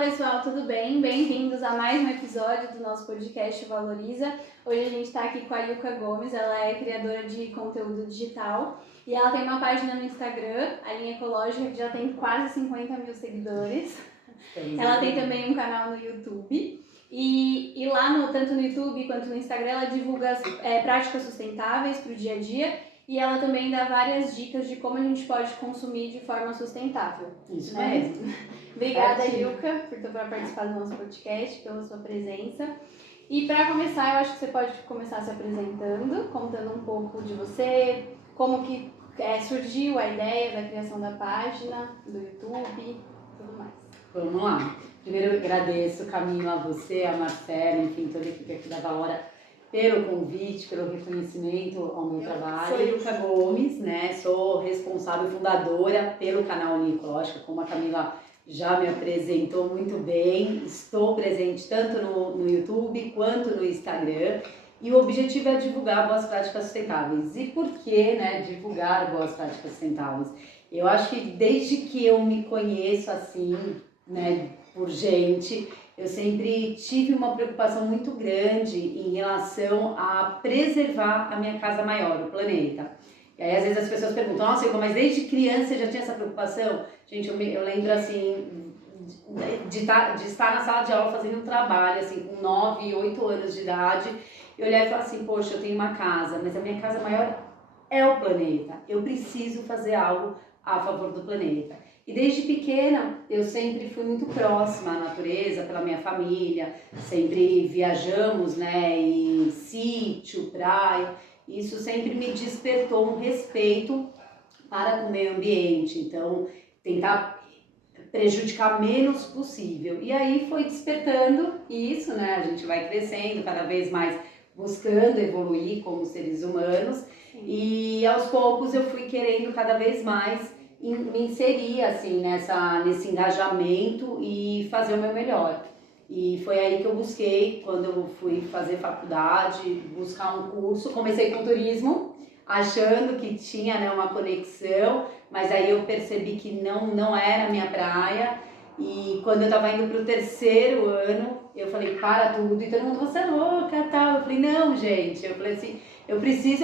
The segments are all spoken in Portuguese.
pessoal, tudo bem? Bem-vindos a mais um episódio do nosso podcast Valoriza. Hoje a gente está aqui com a Yuka Gomes, ela é criadora de conteúdo digital e ela tem uma página no Instagram, a Linha Ecológica, que já tem quase 50 mil seguidores. Ela tem também um canal no YouTube e lá, tanto no YouTube quanto no Instagram, ela divulga práticas sustentáveis para o dia a dia. E ela também dá várias dicas de como a gente pode consumir de forma sustentável. Isso mesmo. Obrigada, Yuka, por participar do nosso podcast, pela sua presença. E para começar, eu acho que você pode começar se apresentando, contando um pouco de você, como que surgiu a ideia da criação da página, do YouTube e tudo mais. Vamos lá. Primeiro eu agradeço, Camila, a você, a Marcela, enfim, toda a equipe aqui da Valora, pelo convite, pelo reconhecimento ao meu trabalho. Sou Yuka Gomes, né? Sou responsável, fundadora pelo canal Linha Ecológica, como a Camila já me apresentou muito bem. Estou presente tanto no YouTube quanto no Instagram. E o objetivo é divulgar boas práticas sustentáveis. E por que, né, divulgar boas práticas sustentáveis? Eu acho que desde que eu me conheço assim, né, por gente, eu sempre tive uma preocupação muito grande em relação a preservar a minha casa maior, o planeta. E aí às vezes as pessoas perguntam, nossa, mas desde criança você já tinha essa preocupação? Gente, eu lembro assim, de estar na sala de aula fazendo um trabalho, assim, com 9, 8 anos de idade, e olhar e falar assim, poxa, eu tenho uma casa, mas a minha casa maior é o planeta. Eu preciso fazer algo a favor do planeta. E desde pequena eu sempre fui muito próxima à natureza, pela minha família, sempre viajamos, né, em sítio, praia. Isso sempre me despertou um respeito para o meio ambiente, então tentar prejudicar menos possível. E aí foi despertando isso, né, a gente vai crescendo cada vez mais, buscando evoluir como seres humanos. E aos poucos eu fui querendo cada vez mais me inserir assim, nesse engajamento e fazer o meu melhor. E foi aí que eu busquei, quando eu fui fazer faculdade, buscar um curso. Comecei com turismo, achando que tinha, né, uma conexão, mas aí eu percebi que não era a minha praia. E quando eu estava indo para o 3º ano, eu falei, para tudo. E todo mundo, você é louca, tal. Eu falei, não, gente. Eu falei assim, eu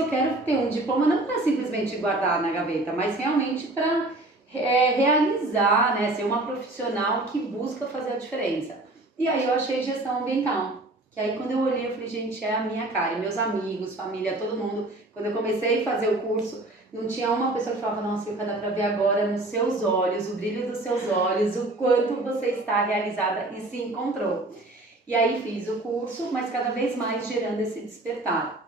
quero ter um diploma, não para simplesmente guardar na gaveta, mas realmente para realizar, né, ser uma profissional que busca fazer a diferença. E aí eu achei gestão ambiental, que aí quando eu olhei, eu falei, gente, é a minha cara. E meus amigos, família, todo mundo, quando eu comecei a fazer o curso, não tinha uma pessoa que falava, nossa, dá pra ver agora nos seus olhos, o brilho dos seus olhos, o quanto você está realizada e se encontrou. E aí fiz o curso, mas cada vez mais gerando esse despertar.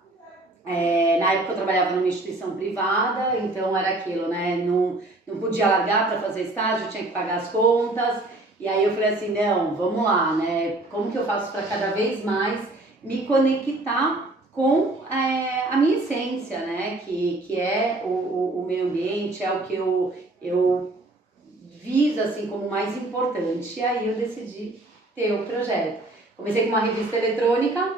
Na época eu trabalhava numa instituição privada, então era aquilo, né, não podia largar para fazer estágio, tinha que pagar as contas. E aí eu falei assim, não, vamos lá, né, como que eu faço para cada vez mais me conectar com a minha essência, né, que é o meio ambiente, é o que eu viso assim como mais importante. E aí eu decidi ter o projeto. Comecei com uma revista eletrônica,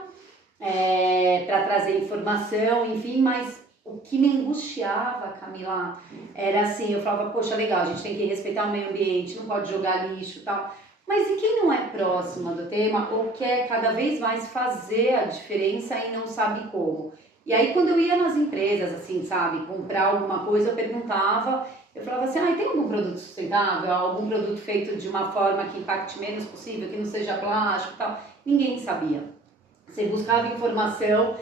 para trazer informação, enfim, mas o que me angustiava, Camila, era assim, eu falava, poxa, legal, a gente tem que respeitar o meio ambiente, não pode jogar lixo e tal, mas e quem não é próxima do tema ou quer cada vez mais fazer a diferença e não sabe como? E aí quando eu ia nas empresas, assim, sabe, comprar alguma coisa, eu perguntava, eu falava assim, tem algum produto sustentável, algum produto feito de uma forma que impacte menos possível, que não seja plástico e tal? Ninguém sabia. Você buscava informação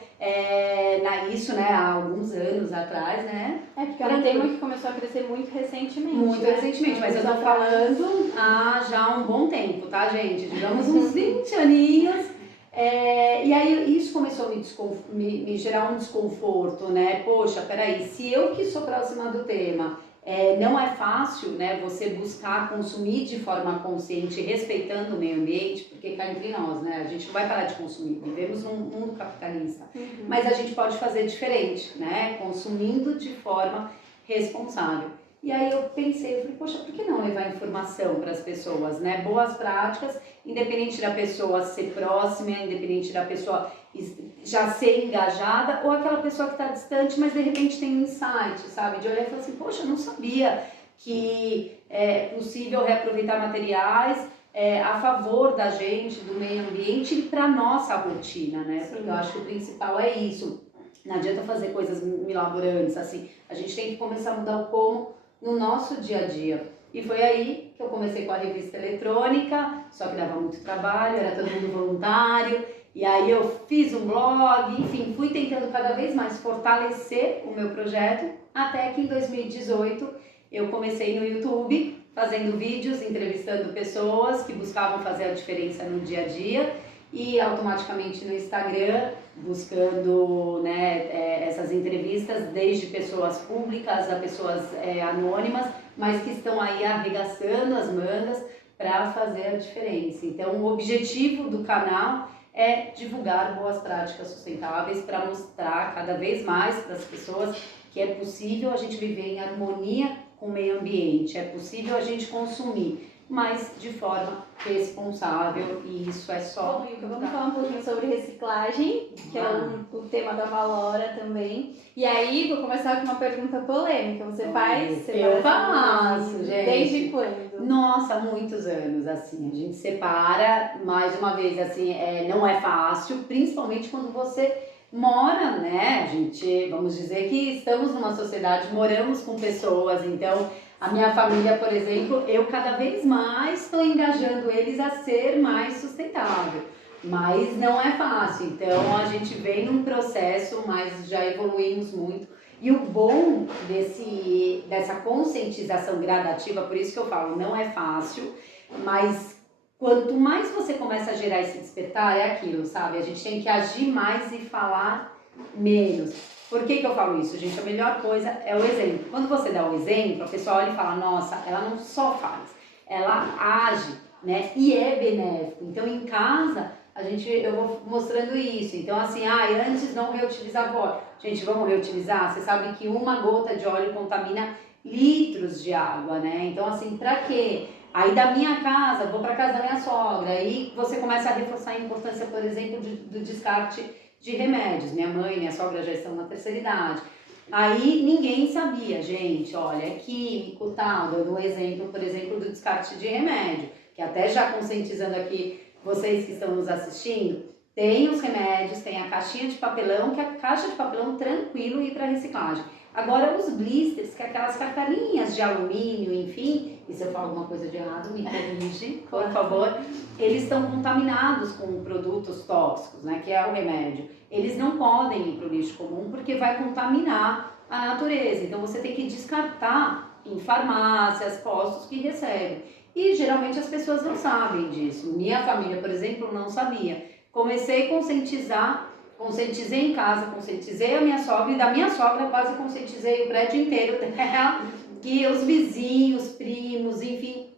isso, né, há alguns anos atrás, né? Porque é um tema que começou a crescer muito recentemente. Muito recentemente, mas eu tô falando há já um bom tempo, tá, gente? Digamos uns 20 aninhos. E aí isso começou a me gerar um desconforto, né? Poxa, peraí, se eu que sou próxima do tema, não é fácil, né, você buscar consumir de forma consciente, respeitando o meio ambiente, porque cá entre nós, né, a gente não vai parar de consumir, vivemos num mundo capitalista, mas a gente pode fazer diferente, né, consumindo de forma responsável. E aí eu pensei, eu falei, poxa, por que não levar informação para as pessoas, né, boas práticas, independente da pessoa ser próxima, independente da pessoa já ser engajada, ou aquela pessoa que está distante, mas de repente tem um insight, sabe? De olhar e falar assim, poxa, eu não sabia que é possível reaproveitar materiais a favor da gente, do meio ambiente e para nossa rotina, né? Sim. Porque eu acho que o principal é isso. Não adianta fazer coisas milaborantes, assim. A gente tem que começar a mudar o como no nosso dia a dia. E foi aí que eu comecei com a revista eletrônica, só que dava muito trabalho, era todo mundo voluntário. E aí eu fiz um blog, enfim, fui tentando cada vez mais fortalecer o meu projeto, até que em 2018 eu comecei no YouTube, fazendo vídeos, entrevistando pessoas que buscavam fazer a diferença no dia a dia, e automaticamente no Instagram, buscando, né, essas entrevistas, desde pessoas públicas a pessoas anônimas, mas que estão aí arregaçando as mangas para fazer a diferença. Então, o objetivo do canal é divulgar boas práticas sustentáveis para mostrar cada vez mais para as pessoas que é possível a gente viver em harmonia com o meio ambiente, é possível a gente consumir, mas de forma responsável, e isso é só... Bom, Yuka, vamos falar um pouquinho sobre reciclagem, que é o tema da Valora também. E aí, vou começar com uma pergunta polêmica. Você faz? Eu faço, gente. Desde quando? Nossa, muitos anos, assim, a gente separa, mais uma vez, assim, não é fácil, principalmente quando você mora, né, a gente, vamos dizer que estamos numa sociedade, moramos com pessoas, então a minha família, por exemplo, eu cada vez mais estou engajando eles a ser mais sustentável, mas não é fácil, então a gente vem num processo, mas já evoluímos muito. E o bom dessa conscientização gradativa, por isso que eu falo, não é fácil, mas quanto mais você começa a gerar esse despertar, é aquilo, sabe? A gente tem que agir mais e falar menos. Por que eu falo isso, gente? A melhor coisa é o exemplo. Quando você dá o exemplo, a pessoa olha e fala, nossa, ela não só faz, ela age, né? E é benéfico. Então, em casa, eu vou mostrando isso. Então, assim, antes não reutilizava óleo. Gente, vamos reutilizar? Você sabe que uma gota de óleo contamina litros de água, né? Então, assim, pra quê? Aí da minha casa, vou para casa da minha sogra, aí você começa a reforçar a importância, por exemplo, do descarte de remédios. Minha mãe e minha sogra já estão na terceira idade. Aí ninguém sabia, gente, olha, é químico, tal, dando um exemplo, por exemplo, do descarte de remédio, que até já conscientizando aqui vocês que estão nos assistindo, tem os remédios, tem a caixinha de papelão, que é a caixa de papelão tranquilo ir para reciclagem. Agora os blisters, que é aquelas cartelinhas de alumínio, enfim, e se eu falo alguma coisa de errado, me corrige, por favor, eles estão contaminados com produtos tóxicos, né, que é o remédio. Eles não podem ir para o lixo comum porque vai contaminar a natureza. Então você tem que descartar em farmácias, postos que recebem. E geralmente as pessoas não sabem disso. Minha família, por exemplo, não sabia. Comecei a conscientizei em casa, conscientizei a minha sogra, e da minha sogra quase conscientizei o prédio inteiro dela, que os vizinhos, primos, enfim,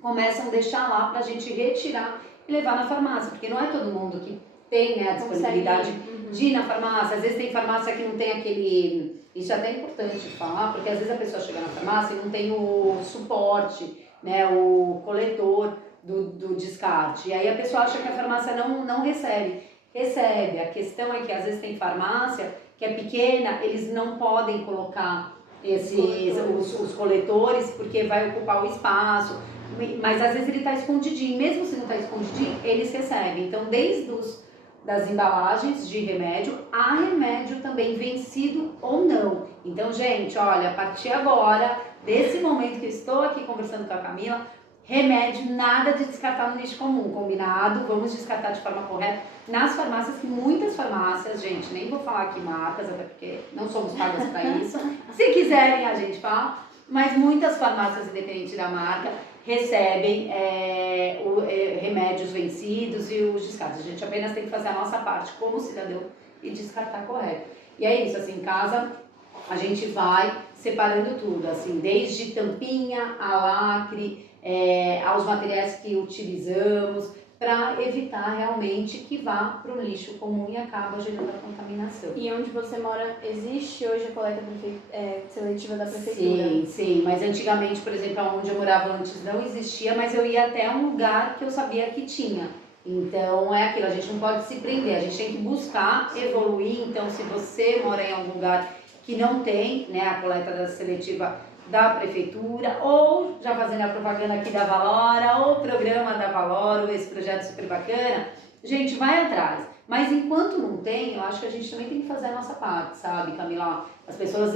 começam a deixar lá pra gente retirar e levar na farmácia, porque não é todo mundo que tem, né, a disponibilidade de ir na farmácia. Às vezes tem farmácia que não tem aquele... Isso é até importante falar, porque às vezes a pessoa chega na farmácia e não tem o suporte, né, o coletor do descarte. E aí a pessoa acha que a farmácia não recebe. Recebe. A questão é que às vezes tem farmácia que é pequena, eles não podem colocar os coletores porque vai ocupar o espaço. Mas às vezes ele está escondidinho. Mesmo se não está escondidinho, eles recebem. Então, desde das embalagens de remédio, há remédio também vencido ou não. Então, gente, olha, a partir agora, desse momento que eu estou aqui conversando com a Camila, remédio, nada de descartar no lixo comum, combinado? Vamos descartar de forma correta. Nas farmácias, muitas farmácias, gente, nem vou falar aqui marcas, até porque não somos pagas para isso. Se quiserem, a gente fala. Mas muitas farmácias, independente da marca, recebem remédios vencidos e os descartes. A gente apenas tem que fazer a nossa parte como cidadão e descartar correto. E é isso, assim, em casa a gente vai separando tudo, assim, desde tampinha a lacre, aos materiais que utilizamos, para evitar realmente que vá para o lixo comum e acaba gerando a contaminação. E onde você mora, existe hoje a coleta seletiva da prefeitura? Sim, sim, mas antigamente, por exemplo, onde eu morava antes não existia, mas eu ia até um lugar que eu sabia que tinha. Então é aquilo, a gente não pode se prender, a gente tem que buscar evoluir. Então se você mora em algum lugar que não tem, né, a coleta seletiva da prefeitura, ou já fazendo a propaganda aqui da Valora, ou o programa da Valora, ou esse projeto super bacana, gente, vai atrás. Mas enquanto não tem, eu acho que a gente também tem que fazer a nossa parte, sabe, Camila? As pessoas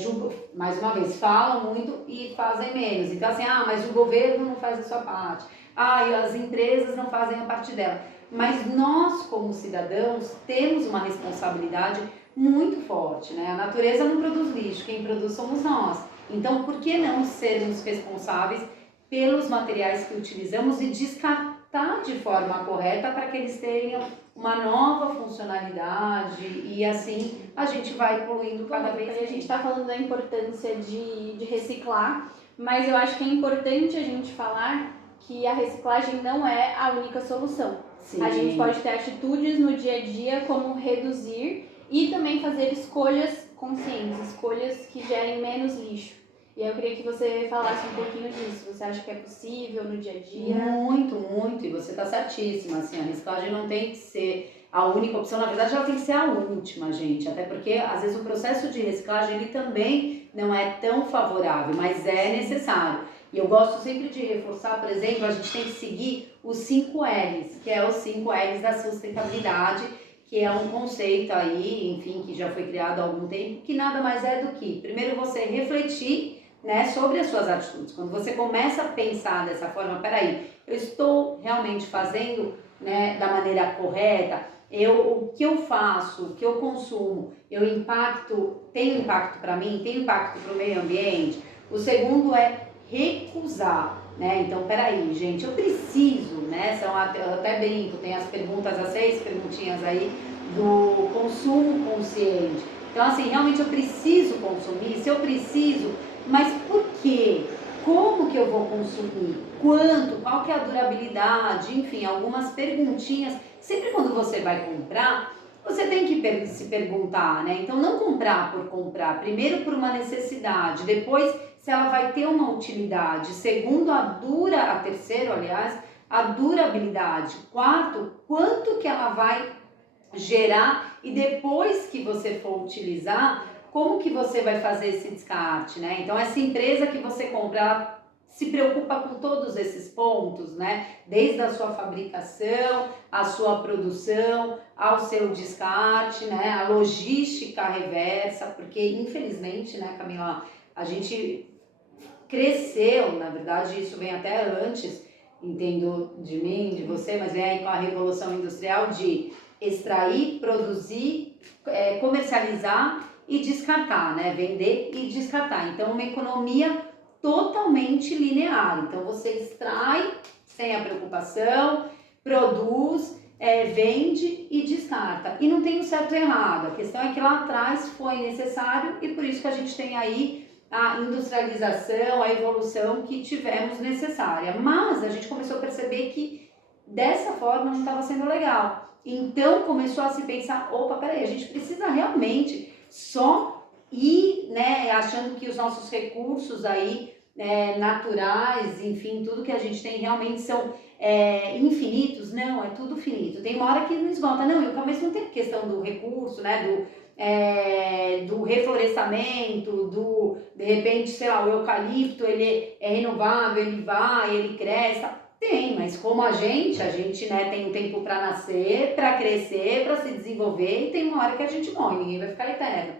julgam, mais uma vez, falam muito e fazem menos. Então assim, mas o governo não faz a sua parte. E as empresas não fazem a parte dela. Mas nós, como cidadãos, temos uma responsabilidade muito forte, né? A natureza não produz lixo, quem produz somos nós. Então, por que não sermos responsáveis pelos materiais que utilizamos e descartar de forma correta para que eles tenham uma nova funcionalidade e assim a gente vai poluindo cada vez mais. A gente está falando da importância de reciclar, mas eu acho que é importante a gente falar que a reciclagem não é a única solução. Sim. A gente pode ter atitudes no dia a dia como reduzir e também fazer escolhas conscientes, escolhas que gerem menos lixo. E eu queria que você falasse um pouquinho disso. Você acha que é possível no dia a dia? Muito, muito. E você está certíssima. Assim, a reciclagem não tem que ser a única opção. Na verdade, ela tem que ser a última, gente. Até porque, às vezes, o processo de reciclagem ele também não é tão favorável, mas é necessário. E eu gosto sempre de reforçar, por exemplo, a gente tem que seguir os 5 L's, que é os 5 L's da sustentabilidade, que é um conceito aí, enfim, que já foi criado há algum tempo, que nada mais é do que, primeiro, você refletir, né, sobre as suas atitudes. Quando você começa a pensar dessa forma, peraí, eu estou realmente fazendo, né, da maneira correta, o que eu faço, o que eu consumo, tenho impacto para mim, tem impacto para o meio ambiente. O segundo é recusar, né? Então, peraí, gente, eu preciso, né? Eu até brinco, tem as perguntas, as 6 perguntinhas aí do consumo consciente. Então, assim, realmente eu preciso consumir, se eu preciso, mas por quê? Como que eu vou consumir? Quanto? Qual que é a durabilidade? Enfim, algumas perguntinhas. Sempre quando você vai comprar, você tem que se perguntar, né? Então, não comprar por comprar. Primeiro, por uma necessidade. Depois, se ela vai ter uma utilidade. Segundo, terceiro, aliás, a durabilidade. Quarto, quanto que ela vai gerar. E depois que você for utilizar, como que você vai fazer esse descarte, né? Então, essa empresa que você compra, ela se preocupa com todos esses pontos, né? Desde a sua fabricação, a sua produção, ao seu descarte, né? A logística reversa, porque infelizmente, né, Camila, a gente cresceu, na verdade isso vem até antes, entendo de mim, de você, mas vem aí com a Revolução Industrial de extrair, produzir, comercializar e descartar, né? Vender e descartar. Então, uma economia totalmente linear. Então, você extrai sem a preocupação, produz, vende e descarta. E não tem o certo e errado. A questão é que lá atrás foi necessário e por isso que a gente tem aí a industrialização, a evolução que tivemos necessária. Mas a gente começou a perceber que dessa forma não estava sendo legal. Então começou a se pensar, opa, peraí, a gente precisa realmente só ir, né, achando que os nossos recursos aí naturais, enfim, tudo que a gente tem realmente são infinitos. Não, é tudo finito. Tem uma hora que não esgota. Não, e mas não tem questão do recurso, né, do reflorestamento, de repente, sei lá, o eucalipto, ele é renovável, ele vai, ele cresce, tem, mas como a gente, né, tem um tempo para nascer, para crescer, para se desenvolver, e tem uma hora que a gente morre, ninguém vai ficar eterno.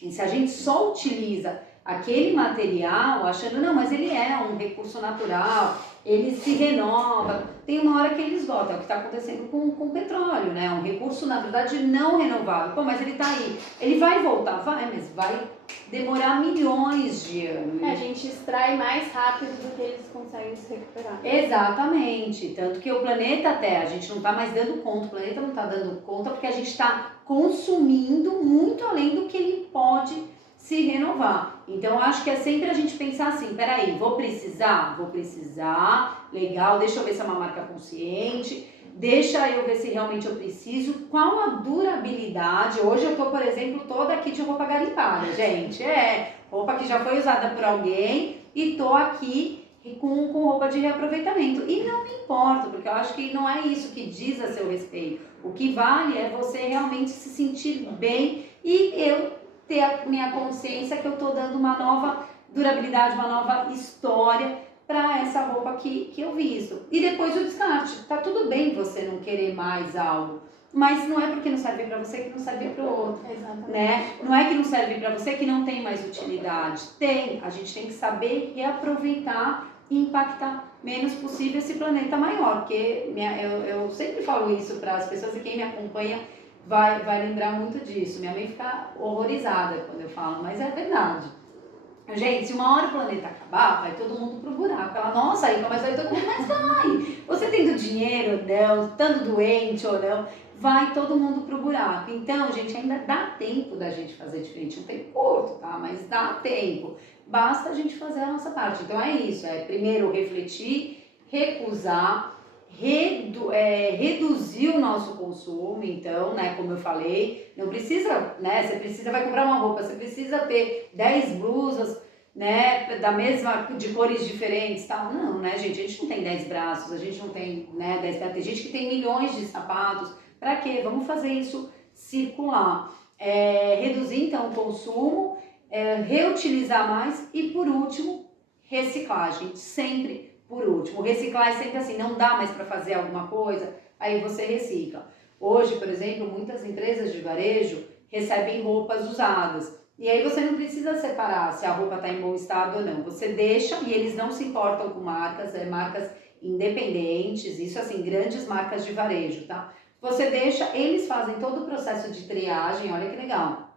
E se a gente só utiliza aquele material, achando, não, mas ele é um recurso natural, ele se renova, tem uma hora que ele esgota, é o que está acontecendo com o petróleo, né? Um recurso, na verdade, não renovável. Pô, mas ele está aí, ele vai voltar? Vai, mas vai demorar milhões de anos. A gente extrai mais rápido do que eles conseguem se recuperar. Exatamente, tanto que o planeta Terra, a gente não está mais dando conta, o planeta não está dando conta porque a gente está consumindo muito além do que ele pode se renovar. Então, acho que é sempre a gente pensar assim, peraí, vou precisar, legal, deixa eu ver se é uma marca consciente, deixa eu ver se realmente eu preciso, qual a durabilidade. Hoje eu tô, por exemplo, toda aqui de roupa garimpada, gente, roupa que já foi usada por alguém e tô aqui com roupa de reaproveitamento. E não me importa, porque eu acho que não é isso que diz a seu respeito. O que vale é você realmente se sentir bem e eu ter a minha consciência que eu tô dando uma nova durabilidade, uma nova história para essa roupa que eu visto. E depois o descarte. Tá tudo bem você não querer mais algo, mas não é porque não serve para você que não serve para o outro. Exatamente. Né? Não é que não serve para você que não tem mais utilidade. Tem. A gente tem que saber reaproveitar e impactar menos possível esse planeta maior. Porque eu sempre falo isso para as pessoas e quem me acompanha vai lembrar muito disso. Minha mãe fica horrorizada quando eu falo, mas é verdade. Gente, se uma hora o planeta acabar, vai todo mundo pro buraco. Ela, nossa, aí mas vai todo mundo, mas vai. Você tendo dinheiro ou não, estando doente ou não, vai todo mundo pro buraco. Então, gente, ainda dá tempo da gente fazer diferente. Não tem curto, tá? Mas dá tempo. Basta a gente fazer a nossa parte. Então é isso, primeiro refletir, recusar, reduzir o nosso consumo, então, né, como eu falei, não precisa, né, você vai comprar uma roupa, você precisa ter 10 blusas, né, da mesma, de cores diferentes, tal, não, né, gente, a gente não tem 10 braços, a gente não tem, né, 10 braços, tem gente que tem milhões de sapatos, pra quê? Vamos fazer isso circular, reduzir, então, o consumo, reutilizar mais e, por último, reciclagem, sempre por último. Reciclar é sempre assim, não dá mais para fazer alguma coisa, aí você recicla. Hoje, por exemplo, muitas empresas de varejo recebem roupas usadas. E aí você não precisa separar se a roupa está em bom estado ou não. Você deixa e eles não se importam com marcas, marcas independentes, isso assim, grandes marcas de varejo, tá? Você deixa, eles fazem todo o processo de triagem, olha que legal.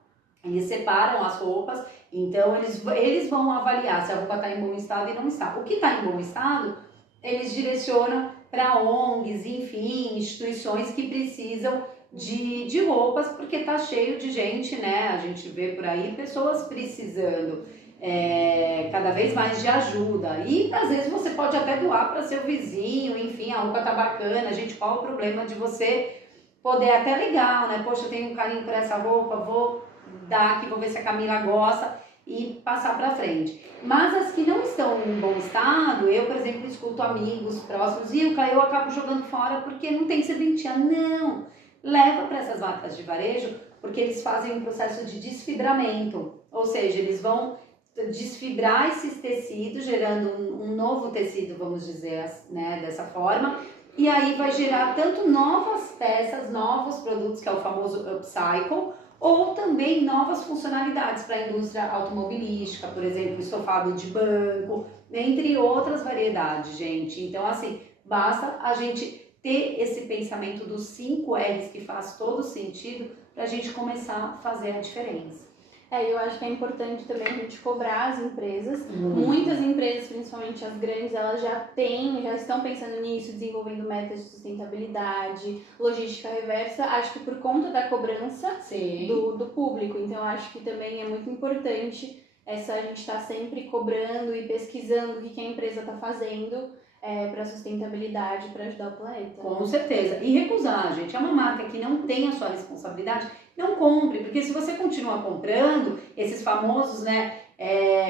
Eles separam as roupas, então eles vão avaliar se a roupa está em bom estado e não está. O que está em bom estado, eles direcionam para ONGs, enfim, instituições que precisam de roupas, porque está cheio de gente, né? A gente vê por aí pessoas precisando cada vez mais de ajuda. E às vezes você pode até doar para seu vizinho, enfim, a roupa tá bacana, gente, qual o problema de você poder até legal, né? Poxa, eu tenho um carinho por essa roupa, vou dar aqui, vou ver se a Camila gosta e passar para frente. Mas as que não estão em bom estado, eu, por exemplo, escuto amigos próximos, e eu acabo jogando fora porque não tem serventia. Não! Leva para essas marcas de varejo, porque eles fazem um processo de desfibramento, ou seja, eles vão desfibrar esses tecidos, gerando um novo tecido, vamos dizer, né, dessa forma, e aí vai gerar tanto novas peças, novos produtos, que é o famoso upcycle, ou também novas funcionalidades para a indústria automobilística, por exemplo, estofado de banco, entre outras variedades, gente. Então, assim, basta a gente ter esse pensamento dos 5 R's que faz todo sentido para a gente começar a fazer a diferença. Eu acho que é importante também a gente cobrar as empresas. Muitas empresas, principalmente as grandes, elas já estão pensando nisso, desenvolvendo metas de sustentabilidade, logística reversa, acho que por conta da cobrança do público. Então, acho que também é muito importante a gente estar sempre cobrando e pesquisando o que a empresa está fazendo para sustentabilidade, para ajudar o planeta. Com certeza. E recusar, gente. É uma marca que não tem a sua responsabilidade, não compre, porque se você continuar comprando esses famosos, né,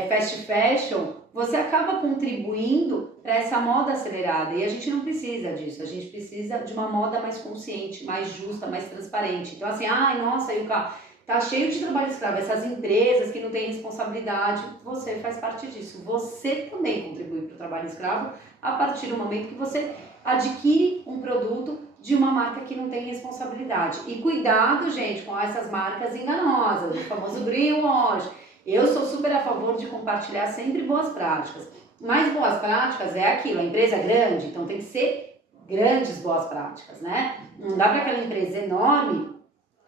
fast fashion, você acaba contribuindo para essa moda acelerada. E a gente não precisa disso. A gente precisa de uma moda mais consciente, mais justa, mais transparente. Então, assim, ai, nossa, Yuka, tá cheio de trabalho escravo. Essas empresas que não têm responsabilidade, você faz parte disso. Você também contribui para o trabalho escravo a partir do momento que você adquire um produto de uma marca que não tem responsabilidade. E cuidado, gente, com essas marcas enganosas, o famoso greenwash. Eu sou super a favor de compartilhar sempre boas práticas. Mas boas práticas é aquilo, a empresa é grande, então tem que ser grandes boas práticas, né? Não dá para aquela empresa enorme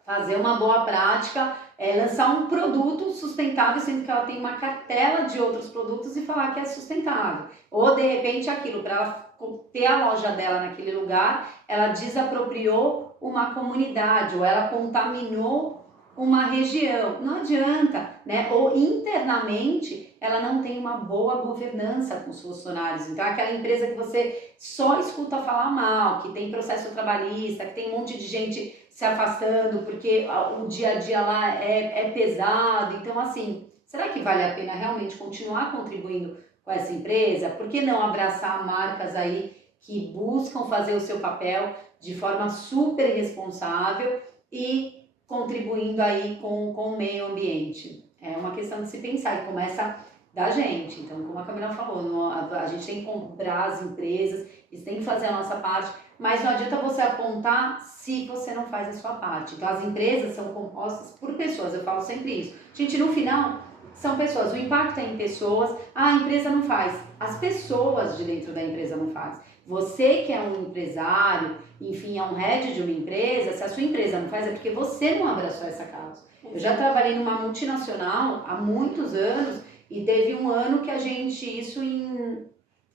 fazer uma boa prática, lançar um produto sustentável, sendo que ela tem uma cartela de outros produtos e falar que é sustentável. Ou, de repente, aquilo, para ela ter a loja dela naquele lugar, ela desapropriou uma comunidade, ou ela contaminou uma região. Não adianta, né? Ou internamente, ela não tem uma boa governança com os funcionários. Então, aquela empresa que você só escuta falar mal, que tem processo trabalhista, que tem um monte de gente se afastando porque o dia a dia lá é pesado. Então, assim, será que vale a pena realmente continuar contribuindo com essa empresa? Por que não abraçar marcas aí que buscam fazer o seu papel de forma super responsável e contribuindo aí com o meio ambiente? É uma questão de se pensar e começa da gente. Então, como a Camila falou, a gente tem que comprar as empresas, eles têm que fazer a nossa parte, mas não adianta você apontar se você não faz a sua parte. Então, as empresas são compostas por pessoas, eu falo sempre isso. Gente, no final, são pessoas, o impacto é em pessoas, a empresa não faz, as pessoas de dentro da empresa não fazem. Você que é um empresário, enfim, é um head de uma empresa, se a sua empresa não faz, é porque você não abraçou essa causa. Eu já trabalhei numa multinacional há muitos anos e teve um ano que a gente, isso em,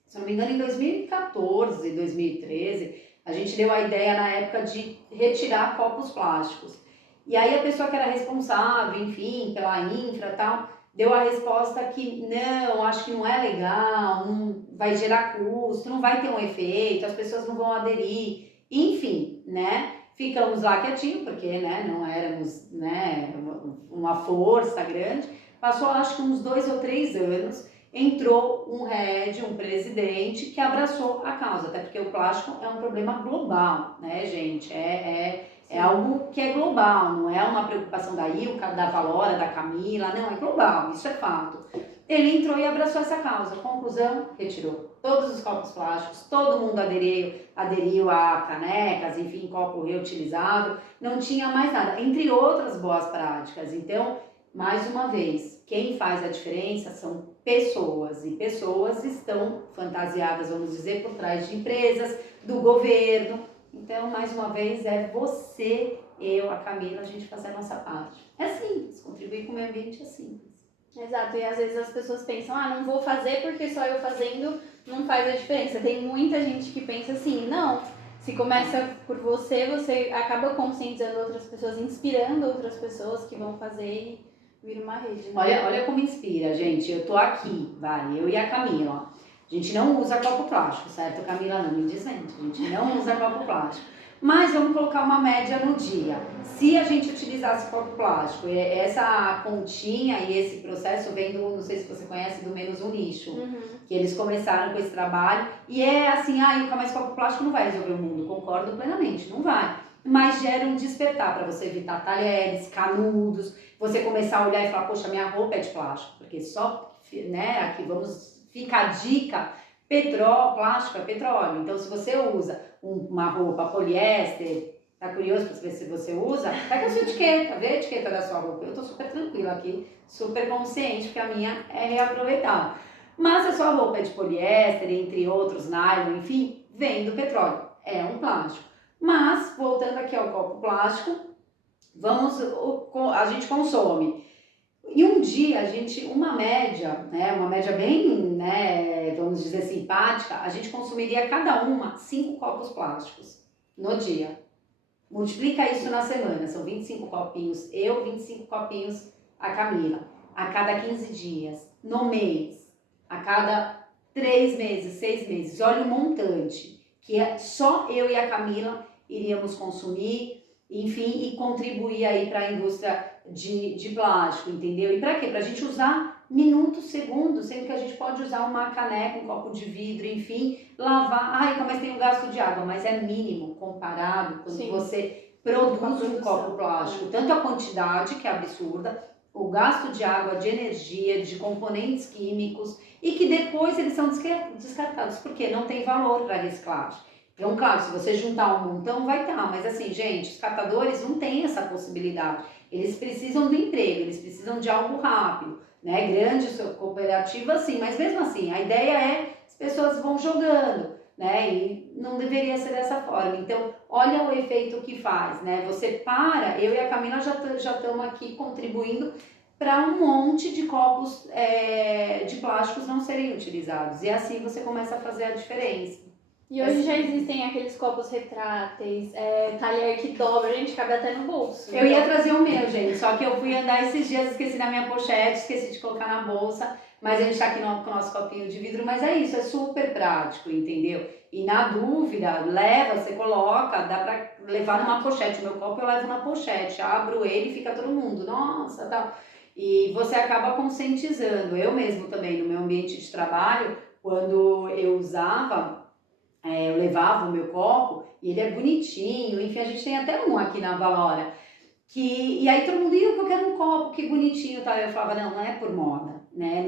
se não me engano, em 2014, 2013, a gente deu a ideia na época de retirar copos plásticos. E aí a pessoa que era responsável, enfim, pela infra e tal, deu a resposta que não, acho que não é legal, não vai gerar custo, não vai ter um efeito, as pessoas não vão aderir, enfim, né? Ficamos lá quietinho, porque né, não éramos né, uma força grande. Passou acho que uns 2 ou 3 anos, entrou um head, um presidente que abraçou a causa, até porque o plástico é um problema global, né, gente? É algo que é global, não é uma preocupação da Ilka, da Valora, da Camila, não, é global, isso é fato. Ele entrou e abraçou essa causa. Conclusão, retirou todos os copos plásticos, todo mundo aderiu a canecas, enfim, copo reutilizável, não tinha mais nada, entre outras boas práticas. Então, mais uma vez, quem faz a diferença são pessoas, e pessoas estão fantasiadas, vamos dizer, por trás de empresas, do governo. Então, mais uma vez, é você, eu, a Camila, a gente fazer a nossa parte. É simples, contribuir com o meio ambiente é simples. Exato, e às vezes as pessoas pensam, não vou fazer porque só eu fazendo não faz a diferença. Tem muita gente que pensa assim, não, se começa por você, você acaba conscientizando outras pessoas, inspirando outras pessoas que vão fazer e vira uma rede. Né? Olha como inspira, gente, eu tô aqui, eu e a Camila, ó. A gente não usa copo plástico, certo, Camila? Não me desmente, a gente não usa copo plástico. Mas vamos colocar uma média no dia. Se a gente utilizasse copo plástico, essa continha e esse processo vem do, não sei se você conhece, do Menos um Lixo, que eles começaram com esse trabalho. E é assim, nunca mais copo plástico não vai resolver o mundo, concordo plenamente, não vai. Mas gera um despertar para você evitar talheres, canudos, você começar a olhar e falar, poxa, minha roupa é de plástico, porque só, né, aqui fica a dica, plástico é petróleo, então se você usa uma roupa poliéster, tá curioso para ver se você usa, pega a sua etiqueta, vê a etiqueta da sua roupa, eu tô super tranquila aqui, super consciente, porque a minha é reaproveitável. Mas a sua roupa é de poliéster, entre outros, nylon, enfim, vem do petróleo, é um plástico. Mas, voltando aqui ao copo plástico, a gente consome. E um dia, uma média bem, né, vamos dizer, simpática, a gente consumiria cada uma 5 copos plásticos no dia. Multiplica isso na semana, são 25 copinhos eu, 25 copinhos a Camila. A cada 15 dias, no mês, a cada 3 meses, 6 meses. Olha o montante, que só eu e a Camila iríamos consumir, enfim, e contribuir aí para a indústria de plástico, entendeu? E para quê? Para a gente usar minutos, segundos, sendo que a gente pode usar uma caneca, um copo de vidro, enfim, lavar. Mas tem um gasto de água, mas é mínimo comparado quando você produz um copo plástico. Tanto a quantidade, que é absurda, o gasto de água, de energia, de componentes químicos, e que depois eles são descartados, porque não tem valor para reciclagem. Então, claro, se você juntar um montão, vai estar, mas assim, gente, os catadores não têm essa possibilidade. Eles precisam do emprego, eles precisam de algo rápido, né? Grandes cooperativas, sim, mas mesmo assim, a ideia é as pessoas vão jogando, né? E não deveria ser dessa forma. Então, olha o efeito que faz, né? Você eu e a Camila já estamos aqui contribuindo para um monte de copos de plásticos não serem utilizados. E assim você começa a fazer a diferença. E hoje já existem aqueles copos retráteis, talher que dobra, gente, cabe até no bolso. Eu ia trazer o meu, gente, só que eu fui andar esses dias, esqueci na minha pochete, esqueci de colocar na bolsa, mas a gente tá aqui com o nosso copinho de vidro, mas é isso, é super prático, entendeu? E na dúvida, você coloca, dá pra levar numa pochete, o meu copo eu levo na pochete, abro ele e fica todo mundo, nossa, tal. E você acaba conscientizando, eu mesmo também, no meu ambiente de trabalho, quando eu usava... eu levava o meu copo e ele é bonitinho, enfim, a gente tem até um aqui na Valora. E aí todo mundo, eu quero um copo, que bonitinho, tá? Eu falava, não é por moda. né?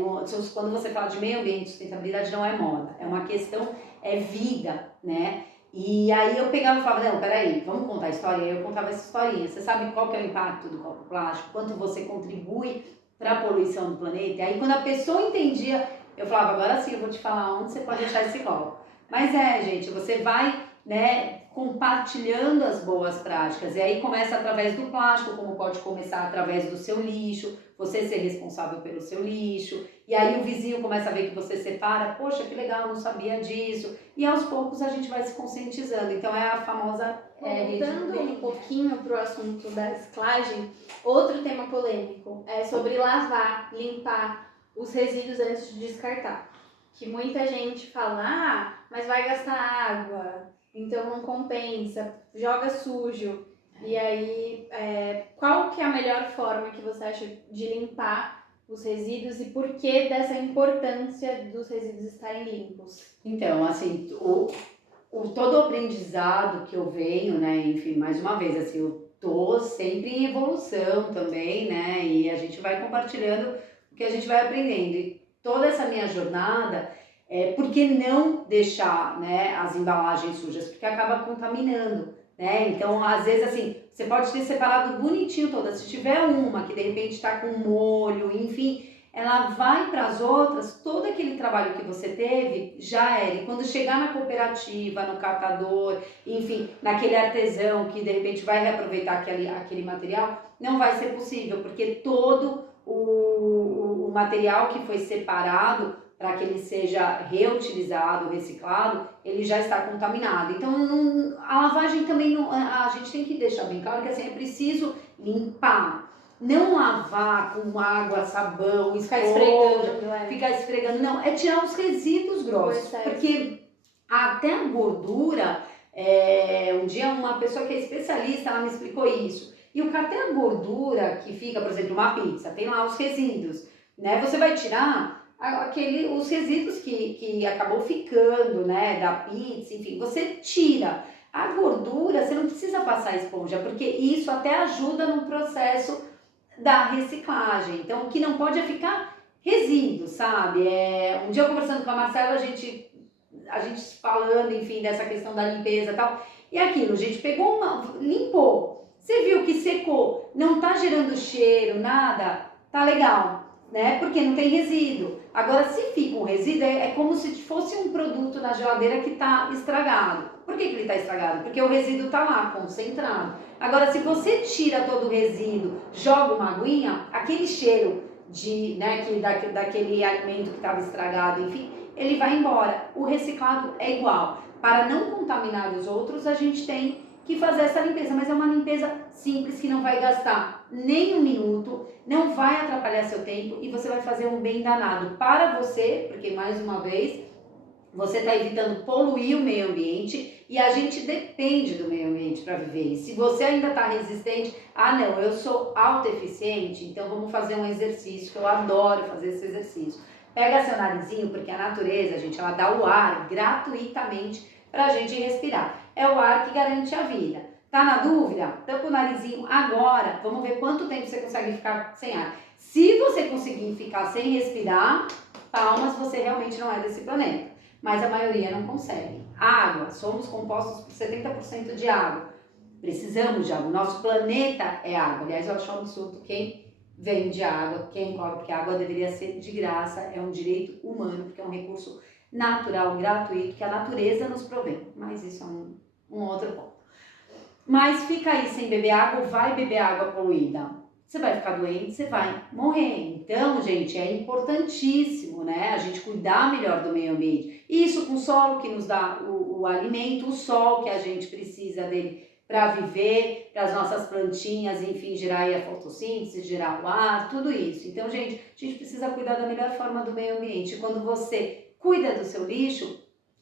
Quando você fala de meio ambiente, sustentabilidade não é moda, é uma questão, é vida, né? E aí eu pegava e falava, não, peraí, vamos contar a história? E aí eu contava essa historinha. Você sabe qual que é o impacto do copo plástico? Quanto você contribui para a poluição do planeta? E aí quando a pessoa entendia, eu falava, agora sim, eu vou te falar onde você pode deixar esse copo. Mas gente, você vai, né, compartilhando as boas práticas. E aí começa através do plástico, como pode começar através do seu lixo, você ser responsável pelo seu lixo. E aí o vizinho começa a ver que você separa, poxa, que legal, não sabia disso. E aos poucos a gente vai se conscientizando. Então é a famosa Voltando um pouquinho para o assunto da reciclagem, outro tema polêmico é sobre lavar, limpar os resíduos antes de descartar. Que muita gente fala, mas vai gastar água, então não compensa, joga sujo. E aí, qual que é a melhor forma que você acha de limpar os resíduos e por que dessa importância dos resíduos estarem limpos? Então, assim, todo o aprendizado que eu venho, né, enfim, mais uma vez, assim, eu tô sempre em evolução também, né, e a gente vai compartilhando o que a gente vai aprendendo. E toda essa minha jornada, por que não deixar, né, as embalagens sujas? Porque acaba contaminando, né? Então, às vezes, assim, você pode ter separado bonitinho todas. Se tiver uma que de repente está com molho, enfim, ela vai para as outras, todo aquele trabalho que você teve já era. E quando chegar na cooperativa, no catador, enfim, naquele artesão que de repente vai reaproveitar aquele material, não vai ser possível, porque todo o material que foi separado para que ele seja reutilizado, reciclado, ele já está contaminado. Então, a lavagem também, a gente tem que deixar bem claro que assim, é preciso limpar. Não lavar com água, sabão, ficar esfregando, não, é tirar os resíduos grossos, porque até a gordura, um dia uma pessoa que é especialista, ela me explicou isso, e até a gordura que fica, por exemplo, uma pizza, tem lá os resíduos, né, você vai tirar os resíduos que acabou ficando, né, da pizza, enfim, você tira. A gordura, você não precisa passar esponja, porque isso até ajuda no processo da reciclagem. Então, o que não pode é ficar resíduo, sabe? Um dia eu conversando com a Marcela, a gente falando, enfim, dessa questão da limpeza e tal, e aquilo, a gente pegou limpou, você viu que secou, não tá gerando cheiro, nada, tá legal, né? Porque não tem resíduo. Agora, se fica um resíduo, é como se fosse um produto na geladeira que tá estragado. Por que ele tá estragado? Porque o resíduo tá lá, concentrado. Agora, se você tira todo o resíduo, joga uma aguinha, aquele cheiro daquele alimento que estava estragado, enfim, ele vai embora. O reciclado é igual. Para não contaminar os outros, a gente tem que fazer essa limpeza, mas é uma limpeza simples que não vai gastar nem um minuto, não vai atrapalhar seu tempo e você vai fazer um bem danado para você, porque mais uma vez você está evitando poluir o meio ambiente e a gente depende do meio ambiente para viver. E se você ainda está resistente, não, eu sou autoeficiente, então vamos fazer um exercício, que eu adoro fazer esse exercício. Pega seu narizinho, porque a natureza, gente, ela dá o ar gratuitamente para a gente respirar. É o ar que garante a vida. Tá na dúvida? Tampa o narizinho agora. Vamos ver quanto tempo você consegue ficar sem ar. Se você conseguir ficar sem respirar, palmas, você realmente não é desse planeta. Mas a maioria não consegue. Água, somos compostos por 70% de água. Precisamos de água. Nosso planeta é água. Aliás, eu acho um absurdo quem vende água, quem cobra, porque a água deveria ser de graça, é um direito humano, porque é um recurso natural, gratuito, que a natureza nos provém. Mas isso é um outro ponto. Mas fica aí sem beber água, vai beber água poluída. Você vai ficar doente, você vai morrer. Então, gente, é importantíssimo, né, a gente cuidar melhor do meio ambiente. Isso com o solo que nos dá o alimento, o sol que a gente precisa dele para viver, para as nossas plantinhas, enfim, gerar aí a fotossíntese, gerar o ar, tudo isso. Então, gente, a gente precisa cuidar da melhor forma do meio ambiente. Quando você cuida do seu lixo,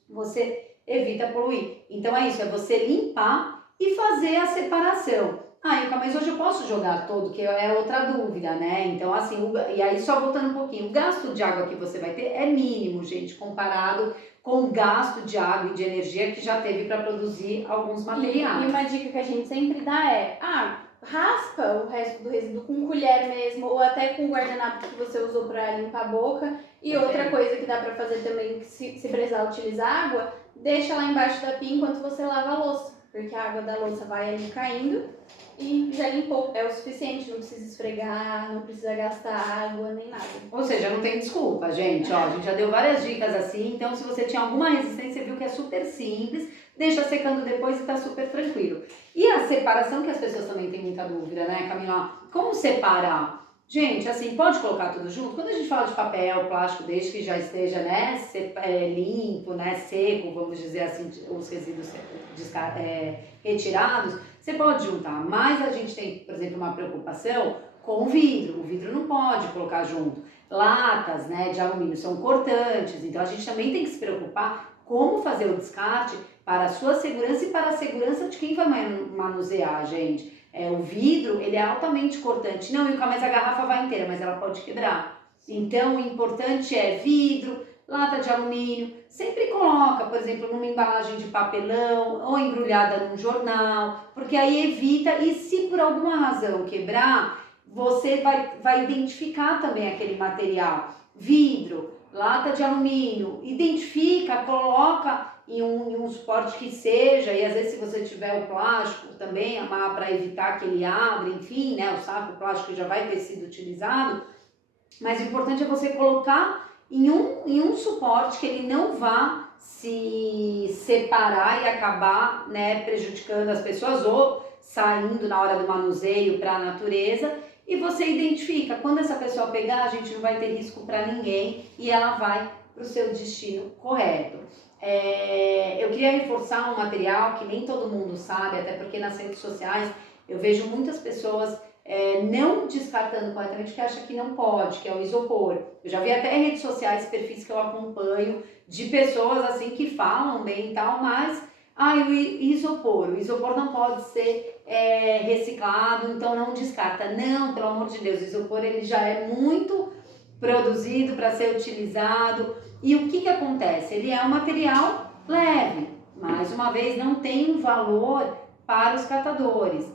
você evita poluir. Então é isso, é você limpar e fazer a separação. Mas hoje eu posso jogar todo, que é outra dúvida, né? Então assim, e aí só voltando um pouquinho, o gasto de água que você vai ter é mínimo, gente, comparado com o gasto de água e de energia que já teve para produzir alguns materiais. E uma dica que a gente sempre dá é, raspa o resto do resíduo com colher mesmo, ou até com o guardanapo que você usou para limpar a boca. E outra coisa que dá para fazer também, que se precisar utilizar água, deixa lá embaixo da pia enquanto você lava a louça, porque a água da louça vai ali caindo e já limpou. É o suficiente, não precisa esfregar, não precisa gastar água nem nada. Ou seja, não tem desculpa, gente. Ó, a gente já deu várias dicas assim, então se você tinha alguma resistência, você viu que é super simples, deixa secando depois e tá super tranquilo. E a separação, que as pessoas também têm muita dúvida, né, Camila? Como separar? Gente, assim, pode colocar tudo junto? Quando a gente fala de papel, plástico, desde que já esteja, né, limpo, né, seco, vamos dizer assim, os resíduos retirados, você pode juntar. Mas a gente tem, por exemplo, uma preocupação com o vidro. O vidro não pode colocar junto. Latas, né, de alumínio são cortantes, então a gente também tem que se preocupar como fazer o descarte para a sua segurança e para a segurança de quem vai manusear, gente. O vidro, ele é altamente cortante. Não, mas a garrafa vai inteira, mas ela pode quebrar. Então, o importante é vidro, lata de alumínio. Sempre coloca, por exemplo, numa embalagem de papelão ou embrulhada num jornal, porque aí evita, e se por alguma razão quebrar, você vai identificar também aquele material. Vidro, lata de alumínio, identifica, coloca em um suporte que seja, e às vezes se você tiver o plástico também, amarra para evitar que ele abra, enfim, né, o saco plástico já vai ter sido utilizado, mas o importante é você colocar em um suporte que ele não vá se separar e acabar, né, prejudicando as pessoas ou saindo na hora do manuseio para a natureza. E você identifica, quando essa pessoa pegar, a gente não vai ter risco para ninguém e ela vai para o seu destino correto. Eu queria reforçar um material que nem todo mundo sabe, até porque nas redes sociais eu vejo muitas pessoas não descartando corretamente, porque acham que não pode, que é o isopor. Eu já vi até em redes sociais, perfis que eu acompanho, de pessoas assim que falam bem e tal, mas o isopor não pode ser reciclado, então não descarta. Não, pelo amor de Deus, o isopor ele já é muito produzido para ser utilizado. E o que acontece? Ele é um material leve, mais uma vez não tem um valor para os catadores.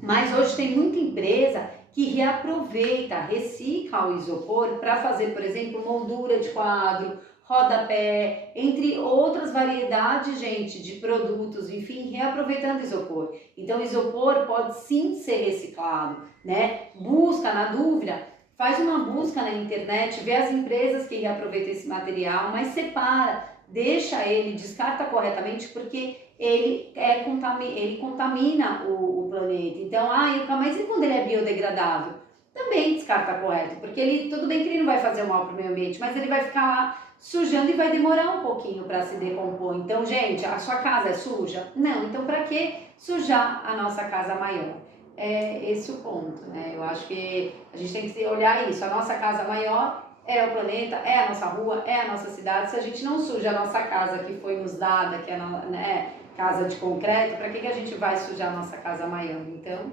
Mas hoje tem muita empresa que reaproveita, recicla o isopor para fazer, por exemplo, moldura de quadro, rodapé, entre outras variedades, gente, de produtos, enfim, reaproveitando isopor. Então, o isopor pode sim ser reciclado, né? Busca, na dúvida, faz uma busca na internet, vê as empresas que reaproveitam esse material, mas separa, deixa ele, descarta corretamente, porque ele contamina o planeta. Então, mas e quando ele é biodegradável? Também descarta correto, porque ele, tudo bem que ele não vai fazer mal para o meio ambiente, mas ele vai ficar lá sujando e vai demorar um pouquinho para se decompor. Então, gente, a sua casa é suja? Não, então para que sujar a nossa casa maior? É esse o ponto, né? Eu acho que a gente tem que olhar isso. A nossa casa maior é o planeta, é a nossa rua, é a nossa cidade. Se a gente não suja a nossa casa que foi nos dada, que é casa de concreto, para que a gente vai sujar a nossa casa maior? Então...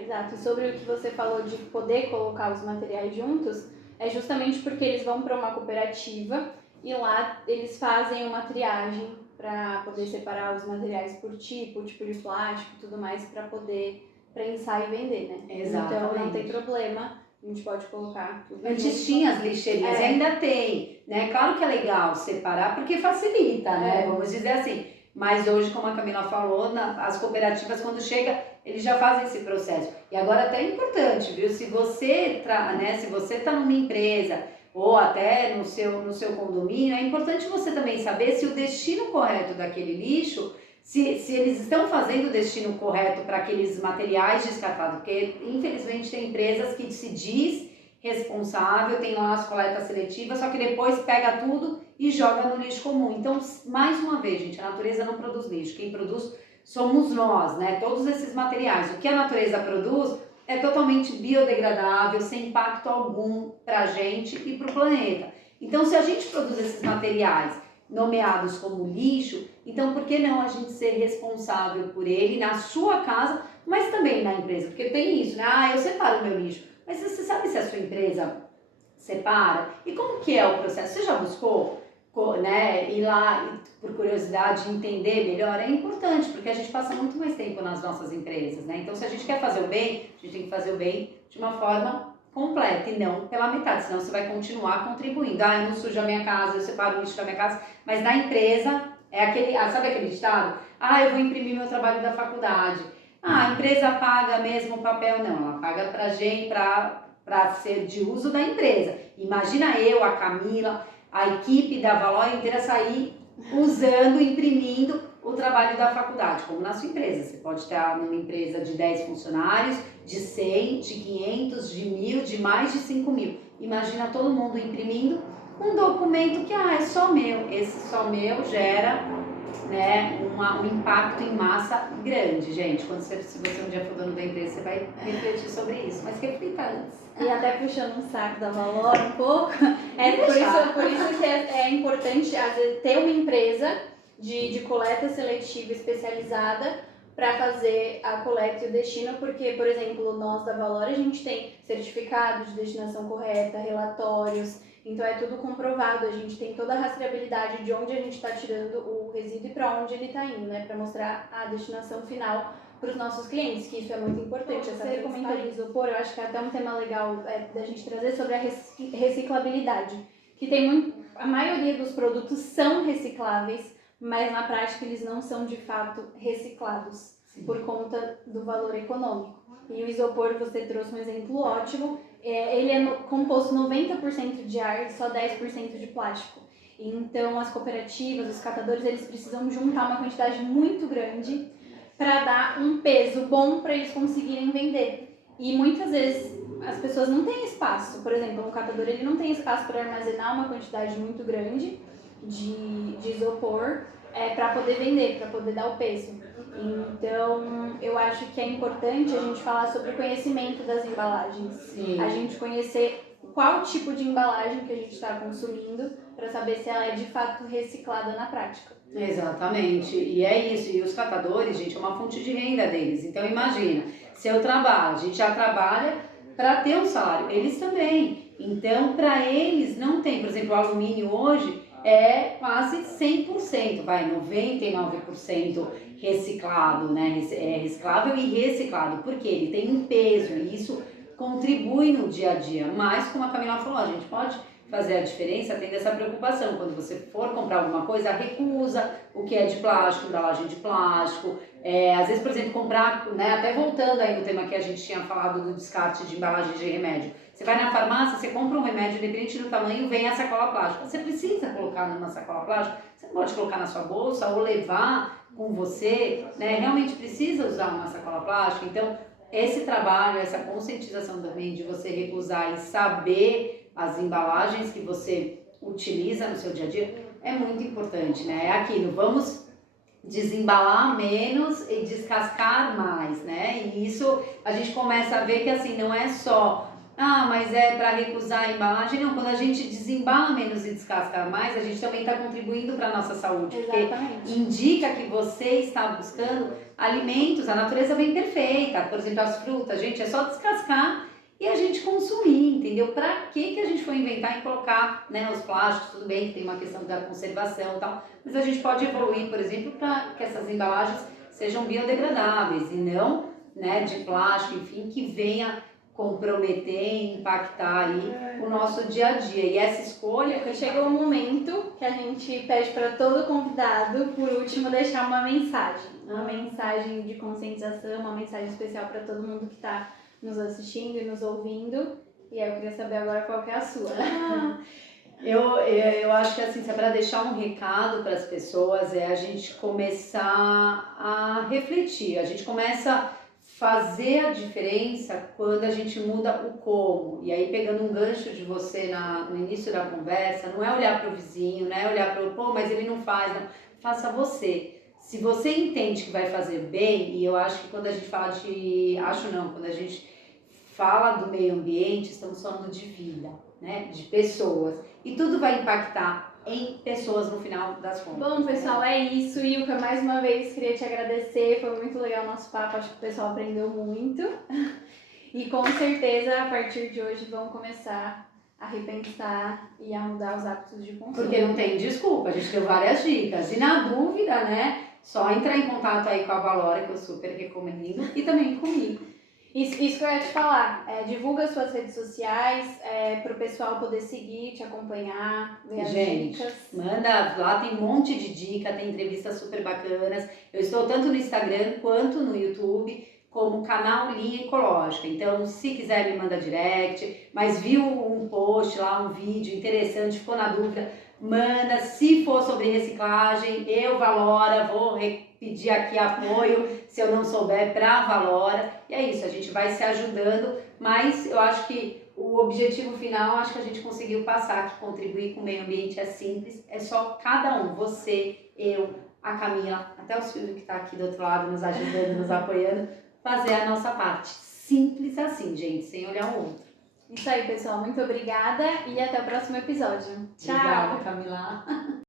exato. Sobre o que você falou de poder colocar os materiais juntos, é justamente porque eles vão para uma cooperativa e lá eles fazem uma triagem para poder separar os materiais por tipo de plástico e tudo mais, para poder prensar e vender, né? Exatamente. Então não tem problema, a gente pode colocar tudo. Antes tinha as lixeirinhas, ainda tem, né? Claro que é legal separar porque facilita, né? Vamos dizer assim. Mas hoje, como a Camila falou, as cooperativas, quando chega, eles já fazem esse processo. E agora até é importante, viu? Se você está numa empresa ou até no seu condomínio, é importante você também saber se o destino correto daquele lixo, se eles estão fazendo o destino correto para aqueles materiais descartados. Porque, infelizmente, tem empresas que se diz responsável, tem lá as coletas seletivas, só que depois pega tudo e joga no lixo comum. Então, mais uma vez, gente, a natureza não produz lixo. Quem produz somos nós, né? Todos esses materiais. O que a natureza produz é totalmente biodegradável, sem impacto algum para a gente e para o planeta. Então, se a gente produz esses materiais nomeados como lixo, então por que não a gente ser responsável por ele na sua casa, mas também na empresa? Porque tem isso, né? Eu separo o meu lixo. Mas você sabe se a sua empresa separa? E como que é o processo? Você já buscou né, ir lá e, por curiosidade, entender melhor é importante, porque a gente passa muito mais tempo nas nossas empresas, né? Então, se a gente quer fazer o bem, a gente tem que fazer o bem de uma forma completa e não pela metade, senão você vai continuar contribuindo. Ah, eu não sujo a minha casa, eu separo o lixo da minha casa, mas na empresa é aquele, sabe aquele ditado? Ah, eu vou imprimir meu trabalho da faculdade. Ah, a empresa paga mesmo o papel? Não, ela paga pra gente, para ser de uso da empresa. Imagina eu, a Camila, a equipe da Valor inteira sair usando, imprimindo o trabalho da faculdade, como na sua empresa. Você pode estar numa empresa de 10 funcionários, de 100, de 500, de 1.000, de mais de 5.000. Imagina todo mundo imprimindo um documento que é só meu. Esse só meu gera, né, um impacto em massa grande, gente. Se você um dia for dono da empresa, você vai refletir sobre isso, mas reflita antes. E até puxando um saco da Valor um pouco, por isso que é importante às vezes, ter uma empresa de coleta seletiva especializada para fazer a coleta e o destino, porque, por exemplo, nós da Valor, a gente tem certificado de destinação correta, relatórios, então é tudo comprovado, a gente tem toda a rastreabilidade de onde a gente está tirando o resíduo e para onde ele está indo, né, para mostrar a destinação final para os nossos clientes, que isso é muito importante. Você comentou de isopor, eu acho que é até um tema legal da gente trazer sobre a reciclabilidade, que tem muito, a maioria dos produtos são recicláveis, mas na prática eles não são de fato reciclados. Sim. Por conta do valor econômico. E o isopor, você trouxe um exemplo ótimo, ele é composto 90% de ar e só 10% de plástico. Então as cooperativas, os catadores, eles precisam juntar uma quantidade muito grande para dar um peso bom para eles conseguirem vender. E muitas vezes as pessoas não têm espaço. Por exemplo, um catador ele não tem espaço para armazenar uma quantidade muito grande de isopor para poder vender, para poder dar o peso. Então, eu acho que é importante a gente falar sobre o conhecimento das embalagens. Sim. A gente conhecer qual tipo de embalagem que a gente está consumindo para saber se ela é de fato reciclada na prática. Exatamente, e é isso. E os catadores, gente, é uma fonte de renda deles. Então, imagina, se eu trabalho, a gente já trabalha para ter um salário, eles também. Então, para eles não tem, por exemplo, o alumínio hoje é quase 100%, vai 99% reciclado, né? É reciclável e reciclado, porque ele tem um peso e isso contribui no dia a dia. Mas, como a Camila falou, a gente pode fazer a diferença tendo essa preocupação. Quando você for comprar alguma coisa, recusa o que é de plástico, embalagem de plástico. Às vezes, por exemplo, comprar, né, até voltando aí no tema que a gente tinha falado do descarte de embalagem de remédio. Você vai na farmácia, você compra um remédio, independente do tamanho, vem a sacola plástica. Você precisa colocar numa sacola plástica, você não pode colocar na sua bolsa ou levar com você, né? Realmente precisa usar uma sacola plástica. Então, esse trabalho, essa conscientização também de você recusar e saber as embalagens que você utiliza no seu dia a dia é muito importante, né? É aquilo, vamos desembalar menos e descascar mais, né? E isso a gente começa a ver que assim, não é só mas é para recusar a embalagem. Não, quando a gente desembala menos e descasca mais, a gente também está contribuindo para a nossa saúde. Exatamente. Porque indica que você está buscando alimentos, a natureza vem perfeita. Por exemplo, as frutas, gente, é só descascar e a gente consumir, entendeu? Para que a gente foi inventar e colocar, né, os plásticos? Tudo bem que tem uma questão da conservação e tal, mas a gente pode evoluir, por exemplo, para que essas embalagens sejam biodegradáveis e não, né, de plástico, enfim, que venha comprometer e impactar aí o nosso dia a dia. E essa escolha... Chegou um momento que a gente pede para todo convidado, por último, deixar uma mensagem. Uma mensagem de conscientização, uma mensagem especial para todo mundo que está nos assistindo e nos ouvindo. E eu queria saber agora qual que é a sua. Eu acho que assim, se é para deixar um recado para as pessoas, é a gente começar a refletir. A gente começa fazer a diferença quando a gente muda o como. E aí, pegando um gancho de você no início da conversa, não é olhar para o vizinho, não é olhar para o, mas ele não faz, não. Faça você. Se você entende que vai fazer bem, e eu acho que quando a gente fala quando a gente fala do meio ambiente, estamos falando de vida, né? De pessoas. E tudo vai impactar em pessoas no final das contas. Bom, pessoal, é isso. Ilka, mais uma vez queria te agradecer. Foi muito legal o nosso papo. Acho que o pessoal aprendeu muito. E com certeza, a partir de hoje, vão começar a repensar e a mudar os hábitos de consumo. Porque não tem desculpa, a gente deu várias dicas. E na dúvida, né, só entrar em contato aí com a Valora, que eu super recomendo, e também comigo. Isso que eu ia te falar, divulga suas redes sociais, para o pessoal poder seguir, te acompanhar, ver as dicas. Manda, lá tem um monte de dica, tem entrevistas super bacanas. Eu estou tanto no Instagram quanto no YouTube como canal Linha Ecológica. Então, se quiser me manda direct, mas viu um post lá, um vídeo interessante, ficou na dúvida, manda. Se for sobre reciclagem, eu, Valora, vou pedir aqui apoio, se eu não souber, para Valora. E é isso, a gente vai se ajudando, mas eu acho que o objetivo final, acho que a gente conseguiu passar, que contribuir com o meio ambiente é simples, é só cada um, você, eu, a Camila, até o Silvio que está aqui do outro lado nos ajudando, nos apoiando, fazer a nossa parte. Simples assim, gente, sem olhar o outro. Isso aí, pessoal. Muito obrigada e até o próximo episódio. Tchau! Obrigada, Camila.